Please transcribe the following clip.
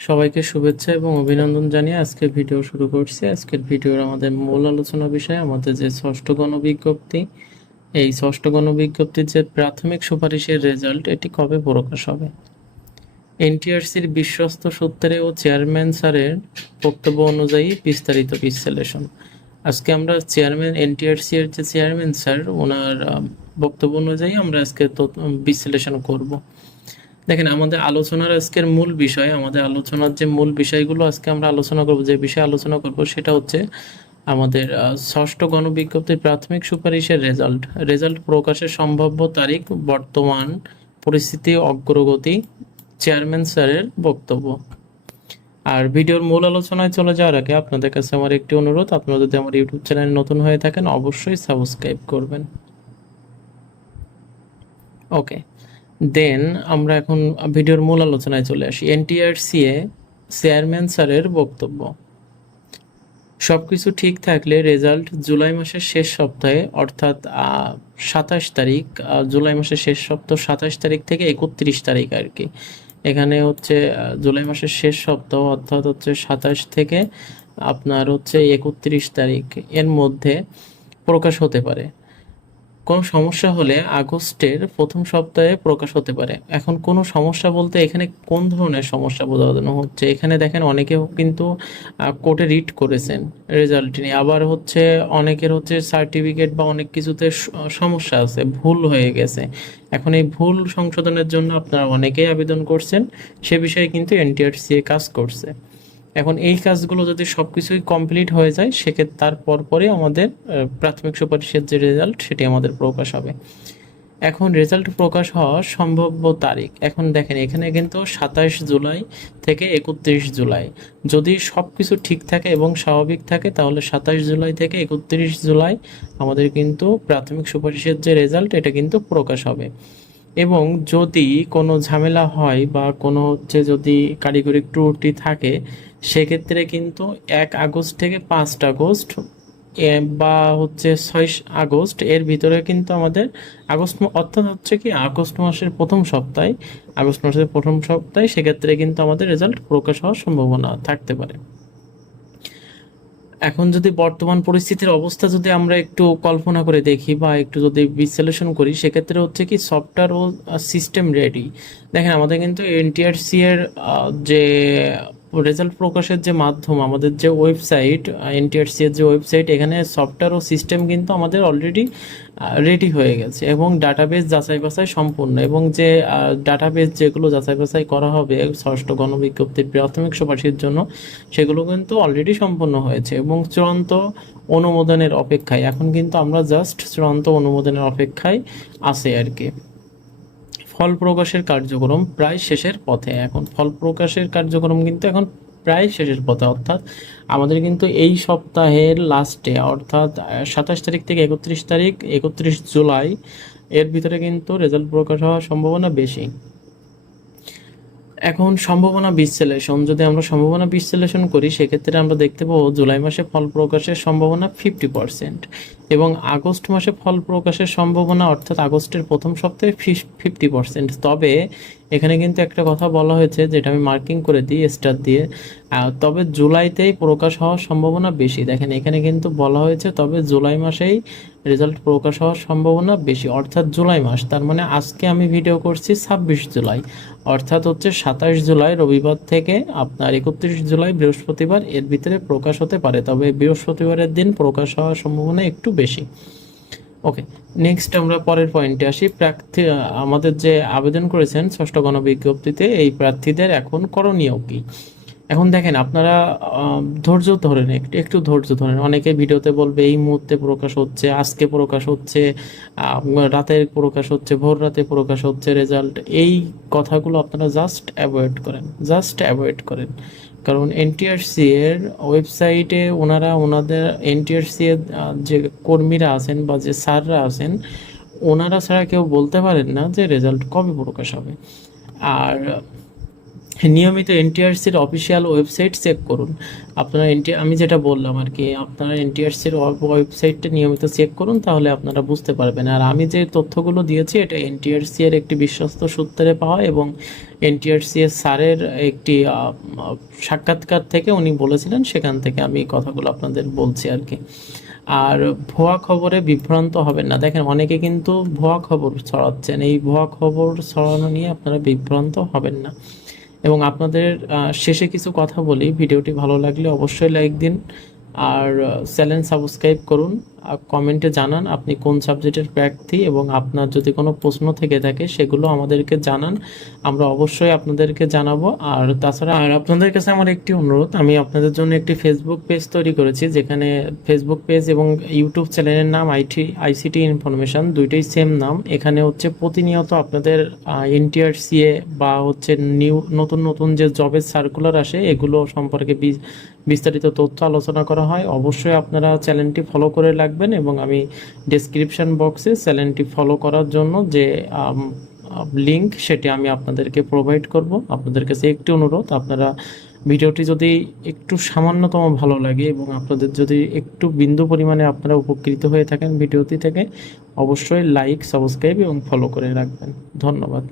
সবাইকে শুভেচ্ছা এবং অভিনন্দন জানিয়ে আজকে ভিডিও শুরু করছি। আজকের ভিডিওর আমাদের মূল আলোচনা বিষয় আমাদের যে ষষ্ঠ গণবিজ্ঞপ্তি, এই ষষ্ঠ গণবিজ্ঞপ্তির যে প্রাথমিক সুপারিশের রেজাল্ট, এটি কবে প্রকাশ হবে? এনটিআরসির বিশ্বস্ত সূত্রে ও চেয়ারম্যান স্যারের বক্তব্য অনুযায়ী বিস্তারিত বিশ্লেষণ। আজকে আমরা চেয়ারম্যান, এনটিআরসি এর যে চেয়ারম্যান স্যার, ওনার বক্তব্য অনুযায়ী আমরা আজকে বিশ্লেষণ করব। দেখেন, আমাদের আলোচনার আজকের মূল বিষয়, আমাদের আলোচনার যে মূল বিষয়গুলো আজকে আমরা আলোচনা করব, যে বিষয়ে আলোচনা করব, সেটা হচ্ছে আমাদের ষষ্ঠ গণবিজ্ঞপ্তির প্রাথমিক সুপারিশের রেজাল্ট। রেজাল্ট প্রকাশের সম্ভাব্য তারিখ, বর্তমান পরিস্থিতি, অগ্রগতি, চেয়ারম্যান স্যারের বক্তব্য। আর ভিডিওর মূল আলোচনায় চলে যাওয়ার আগে আপনাদের কাছে আমার একটি অনুরোধ, আপনারা যদি আমার ইউটিউব চ্যানেল নতুন হয়ে থাকেন, অবশ্যই সাবস্ক্রাইব করবেন। ওকে। দেন আমরা এখন ভিডিওর মূল আলোচনায় চলে আসি। এনটিআরসিএ চেয়ারম্যান স্যারের বক্তব্য। সবকিছু ঠিক থাকলে রেজাল্ট জুলাই মাসের শেষ সপ্তাহে, অর্থাৎ সাতাশ তারিখ জুলাই মাসের শেষ সপ্তাহ, সাতাশ তারিখ থেকে একত্রিশ তারিখ আর কি। এখানে হচ্ছে জুলাই মাসের শেষ সপ্তাহ, অর্থাৎ হচ্ছে সাতাশ থেকে আপনার হচ্ছে একত্রিশ তারিখ এর মধ্যে প্রকাশ হতে পারে। কোনো সমস্যা হলে আগস্টের প্রথম সপ্তাহে প্রকাশ হতে পারে। এখন কোনো সমস্যা বলতে এখানে কোন ধরনের সমস্যা বোঝানো হচ্ছে, এখানে দেখেন অনেকেও কিন্তু কোর্টে রিট করেছেন রেজাল্ট নিয়ে। আবার হচ্ছে, অনেকের হচ্ছে সার্টিফিকেট বা অনেক কিছুতে সমস্যা আছে, ভুল হয়ে গেছে। এখন এই ভুল সংশোধনের জন্য আপনারা অনেকেই আবেদন করছেন, সে বিষয়ে কিন্তু এনটিআরসিএ কাজ করছে। এখন এই কাজগুলো যদি সব কিছুই কমপ্লিট হয়ে যায়, সেক্ষেত্রে তার পরপরই আমাদের প্রাথমিক সুপারিশের যে রেজাল্ট সেটি আমাদের প্রকাশ হবে। এখন রেজাল্ট প্রকাশ হওয়ার সম্ভাব্য তারিখ। এখন দেখেন, এখানে কিন্তু সাতাশ জুলাই থেকে একত্রিশ জুলাই। যদি সব কিছু ঠিক থাকে এবং স্বাভাবিক থাকে, তাহলে সাতাশ জুলাই থেকে একত্রিশ জুলাই আমাদের কিন্তু প্রাথমিক সুপারিশের যে রেজাল্ট এটা কিন্তু প্রকাশ হবে। এবং যদি কোনো ঝামেলা হয় বা কোনো হচ্ছে যদি কারিগরি ত্রুটি থাকে, সেক্ষেত্রে কিন্তু এক আগস্ট থেকে পাঁচ আগস্ট বা হচ্ছে ছয় আগস্ট, এর ভিতরে কিন্তু আমাদের আগস্ট অর্থাৎ হচ্ছে কি আগস্ট মাসের প্রথম সপ্তাহে, আগস্ট মাসের প্রথম সপ্তাহে সেক্ষেত্রে কিন্তু আমাদের রেজাল্ট প্রকাশ হওয়ার সম্ভাবনা থাকতে পারে। এখন যদি বর্তমান পরিস্থিতির অবস্থা যদি আমরা একটু কল্পনা করে দেখি বা একটু যদি বিশ্লেষণ করি, সেক্ষেত্রে হচ্ছে কি সফটওয়্যার ও সিস্টেম রেডি দেখেন, আমাদের কিন্তু এনটিআরসি এর যে রেজাল্ট প্রকাশের যে মাধ্যম, আমাদের যে ওয়েবসাইট এনটিআরসি এর যে ওয়েবসাইট এখানে সফটওয়্যার ও সিস্টেম কিন্তু আমাদের অলরেডি রেডি হয়ে গেছে এবং ডাটাবেস যাচাই বাছাই সম্পূর্ণ এবং যে ডাটাবেস যেগুলো যাচাই বাছাই করা হবে ষষ্ঠ গণবিজ্ঞপ্তির প্রাথমিক সুপারিশের জন্য, সেগুলো কিন্তু অলরেডি সম্পন্ন হয়েছে এবং চূড়ান্ত অনুমোদনের অপেক্ষায়। এখন কিন্তু আমরা জাস্ট চূড়ান্ত অনুমোদনের অপেক্ষায় আছে আর কি। ফল প্রকাশের কার্যক্রম প্রায় শেষের পথে। এখন ফল প্রকাশের কার্যক্রম কিন্তু এখন প্রায় শেষের পথে, অর্থাৎ আমাদের কিন্তু এই সপ্তাহের লাস্টে অর্থাৎ সাতাশ তারিখ থেকে একত্রিশ তারিখ, একত্রিশ জুলাই, এর ভিতরে কিন্তু রেজাল্ট প্রকাশ হওয়ার সম্ভাবনা বেশি। এখন সম্ভাবনা বিশ্লেষণ, যদি আমরা সম্ভাবনা বিশ্লেষণ করি, সেক্ষেত্রে আমরা দেখতে পাবো জুলাই মাসে ফল প্রকাশের সম্ভাবনা ফিফটি পার্সেন্ট এবং আগস্ট মাসে ফল প্রকাশের সম্ভাবনা, অর্থাৎ আগস্টের প্রথম সপ্তাহে ফিফটি পার্সেন্ট তবে এখানে কিন্তু একটা কথা বলা হয়েছে, যেটা আমি মার্কিং করে দিই, স্টার দিয়ে তবে জুলাইতেই প্রকাশ হওয়ার সম্ভাবনা বেশি। দেখেন, এখানে কিন্তু বলা হয়েছে, তবে জুলাই মাসেই রেজাল্ট প্রকাশ হওয়ার সম্ভাবনা বেশি, অর্থাৎ জুলাই মাস। তার মানে আজকে আমি ভিডিও করছি ছাব্বিশ জুলাই, অর্থাৎ হচ্ছে সাতাশ জুলাই, রবিবার থেকে আপনার একত্রিশ জুলাই, বৃহস্পতিবার এর ভিতরে প্রকাশ হতে পারে। তবে বৃহস্পতিবারের দিন প্রকাশ হওয়ার সম্ভাবনা একটু বেশি। ওকে নেক্সট আমরা পরের পয়েন্টে আসি। প্রার্থী, আমাদের যে আবেদন করেছেন ষষ্ঠ গণবিজ্ঞপ্তিতে, এই প্রার্থীদের এখন করণীয় কি? এখন দেখেন, আপনারা ধৈর্য ধরেন একটু একটু ধৈর্য ধরেন অনেকে ভিডিওতে বলবে, এই মুহূর্তে প্রকাশ হচ্ছে, আজকে প্রকাশ হচ্ছে রাতের প্রকাশ হচ্ছে, ভোর রাতে প্রকাশ হচ্ছে রেজাল্ট এই কথাগুলো আপনারা জাস্ট অ্যাভয়েড করেন জাস্ট অ্যাভয়েড করেন। কারণ এনটিআরসি এর ওয়েবসাইটে ওনারা, ওনাদের এনটিআরসি এর যে কর্মীরা আছেন বা যে স্যাররা আছেন, ওনারা ছাড়া কেউ বলতে পারেন না যে রেজাল্ট কবে প্রকাশ হবে। আর নিয়মিত এনটিআরসির অফিসিয়াল ওয়েবসাইট চেক করুন। আপনারা এনটি আমি যেটা বললাম আর কি, আপনারা এনটিআরসির ওয়েবসাইটটা নিয়মিত চেক করুন, তাহলে আপনারা বুঝতে পারবেন। আর আমি যে তথ্যগুলো দিয়েছি, এটা এনটিআরসি এর একটি বিশ্বস্ত সূত্রে পাওয়া এবং এনটিআরসি এর স্যারের একটি সাক্ষাৎকার থেকে উনি বলেছিলেন, সেখান থেকে আমি কথাগুলো আপনাদের বলছি আর কি। আর ভুয়া খবরে বিভ্রান্ত হবেন না। দেখেন, অনেকে কিন্তু ভুয়া খবর ছড়াচ্ছেন। এই ভুয়া খবর ছড়ানো নিয়ে আপনারা বিভ্রান্ত হবেন না। এবং আপনাদের শেষে কিছু কথা বলি। ভিডিওটি ভালো লাগলে অবশ্যই লাইক দিন। আর চ্যানেল সাবস্ক্রাইব করুন। কমেন্টে জানান আপনি কোন সাবজেক্টের প্রার্থী এবং আপনার যদি কোনো প্রশ্ন থেকে থাকে সেগুলো আমাদেরকে জানান। আমরা অবশ্যই আপনাদেরকে জানাব। আর তাছাড়া আর আপনাদের কাছে আমার একটি অনুরোধ, আমি আপনাদের জন্য একটি ফেসবুক পেজ তৈরি করেছি, যেখানে ফেসবুক পেজ এবং ইউটিউব চ্যানেলের নাম আইটি আইসিটি ইনফরমেশন দুইটাই সেম নাম। এখানে হচ্ছে প্রতিনিয়ত আপনাদের এনটিআরসিএ বা হচ্ছে নিউ নতুন নতুন যে জবের সার্কুলার আসে, এগুলো সম্পর্কে বিস্তারিত তথ্য আলোচনা করা হয়, অবশ্যই আপনারা চ্যানেলটি ফলো করে রাখবেন এবং আমি ডেসক্রিপশন বক্সে চ্যানেলটি ফলো করার জন্য যে লিংক সেটি আমি আপনাদেরকে প্রোভাইড করব। আপনাদের কাছে একটি অনুরোধ, আপনারা ভিডিওটি যদি একটু সামান্যতম ভালো লাগে এবং আপনাদের যদি একটু বিন্দু পরিমাণে আপনারা উপকৃত হয়ে থাকেন ভিডিওটি থেকে, অবশ্যই লাইক সাবস্ক্রাইব এবং ফলো করে রাখবেন। ধন্যবাদ।